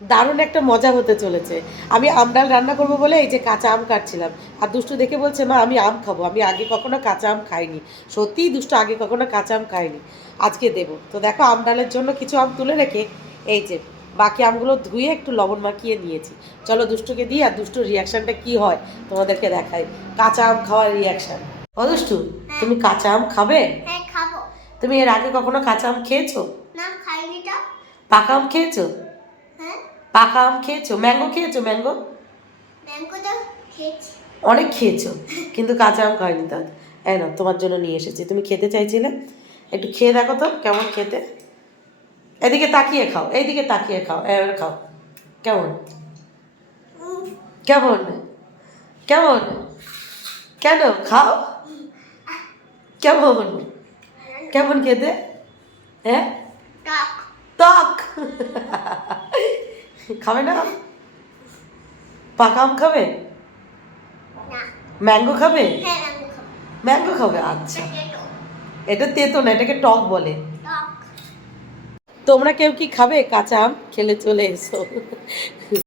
দারুণ একটা মজা হতে চলেছে। আমি আম ডাল রান্না করবো বলে এই যে কাঁচা আম কাটছিলাম। আর দুষ্টু দেখে বলছে, মা আমি আম খাবো, আমি আগে কখনো কাঁচা আম খাইনি। সত্যিই দুষ্টু আগে কখনো কাঁচা আম খাইনি, আজকে দেবো। তো দেখো আম ডালের জন্য কিছু আম তুলে রেখে এই যে বাকি আমগুলো ধুয়ে একটু লবণ মাখিয়ে নিয়েছি। চলো দুষ্টুকে দিই, আর দুষ্টুর রিয়াকশানটা কি হয় তোমাদেরকে দেখাই। কাঁচা আম খাওয়ার রিয়াকশান। ও দুষ্টু, তুমি কাঁচা আম খাবে? হ্যাঁ খাবো। তুমি এর আগে কখনো কাঁচা আম খেয়েছো? না খাইনি তো। পাকা আম খেয়েছো? হ্যাঁ পাকা আম খেয়েছো? ম্যাঙ্গো খেয়েছো? ম্যাঙ্গো ম্যাঙ্গো তো খেয়েছি। অনেক খেয়েছো, কিন্তু কাঁচা আম খাওনি। তার এই না, তোমার জন্য নিয়ে এসেছি, তুমি খেতে চাইছিলে, একটু খেয়ে দেখো তো কেমন খেতে। এদিকে তাকিয়ে খাও, এইদিকে তাকিয়ে খাও, এবার খাও। কেমন কেমন কেমন কেন খাও? কেমন কেমন খেতে? হ্যাঁ টক। টক। খাবে না? পাকা আম খাবে? না। ম্যাঙ্গো খাবে? হ্যাঁ ম্যাঙ্গো খাবো। ম্যাঙ্গো খাবে, আচ্ছা। পটেটো। এটা তেতো না, এটাকে টক বলে। টক। তোমরা কেউ কি খাবে কাঁচা আম? খেলে চলে এসো।